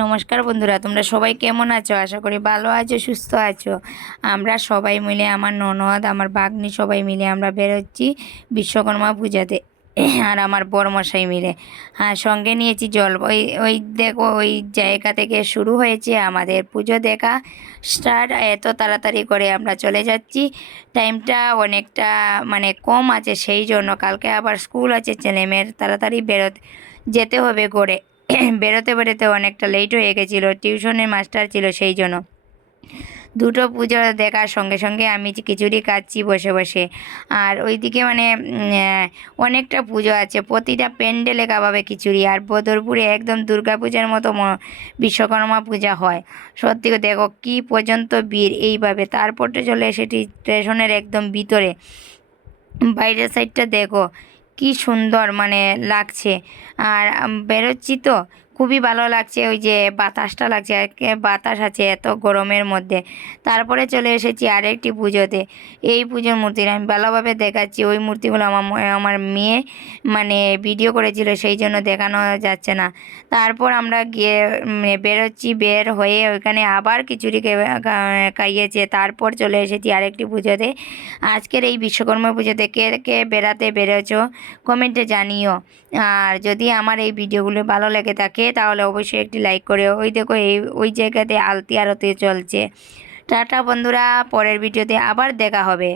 নমস্কার বন্ধুরা, তোমরা সবাই কেমন আছো? আশা করি ভালো আছো, সুস্থ আছো। আমরা সবাই মিলে, আমার ননদ, আমার ভাগ্নি, সবাই মিলে আমরা বেরোচ্ছি বিশ্বকর্মা পূজাতে। আর আমার বড়মশাই মিলে সঙ্গে নিয়েছি জল। ওই ওই দেখো, ওই জায়গা থেকে শুরু হয়েছে আমাদের পুজো দেখা স্টার্ট। এত তাড়াতাড়ি করে আমরা চলে যাচ্ছি, টাইমটা অনেকটা মানে কম আছে, সেই জন্য কালকে আবার স্কুল আছে ছেলেমেয়ের, তাড়াতাড়ি যেতে হবে করে। বেরোতে বেরোতে অনেকটা লেট হয়ে গেছিলো, টিউশনের মাস্টার ছিল, সেই জন্য দুটো পুজো দেখার সঙ্গে সঙ্গে আমি খিচুড়ি খাচ্ছি বসে বসে। আর ওইদিকে মানে অনেকটা পুজো আছে, প্রতিটা প্যান্ডেলে কাবাবে খিচুড়ি। আর বদরপুরে একদম দুর্গা পূজার মতো বিশ্বকর্মা পূজা হয়। সত্যি দেখো কি পর্যন্ত ভিড় এইভাবে। তারপরে চলে এসেছি স্টেশনের একদম ভিতরে, বাইরের সাইডটা দেখো কি সুন্দর মানে লাগছে। আর বেরোচ্ছি তো খুবই ভালো লাগছে, ওই যে বাতাসটা লাগছে, বাতাস আছে এত গরমের মধ্যে। তারপরে চলে এসেছি আরেকটি পুজোতে। এই পুজোর মূর্তির আমি ভালোভাবে দেখাচ্ছি। ওই মূর্তিগুলো আমার মেয়ে মানে ভিডিও করেছিল, সেই জন্য দেখানো যাচ্ছে না। তারপর আমরা গিয়ে বেরোচ্ছি, বের হয়ে ওইখানে আবার খিচুড়ি খাইয়েছে। তারপর চলে এসেছি আরেকটি পুজোতে। আজকের এই বিশ্বকর্মা পুজোতে কে কে বেড়াতে বেরোছো কমেন্টে জানিও। আর যদি আমার এই ভিডিওগুলো ভালো লেগে থাকে তাহলে অবশ্যই একটি লাইক করে। ওই দেখো ওই জায়গাতে আরতি চলছে। টাটা বন্ধুরা, পরের ভিডিওতে আবার দেখা হবে।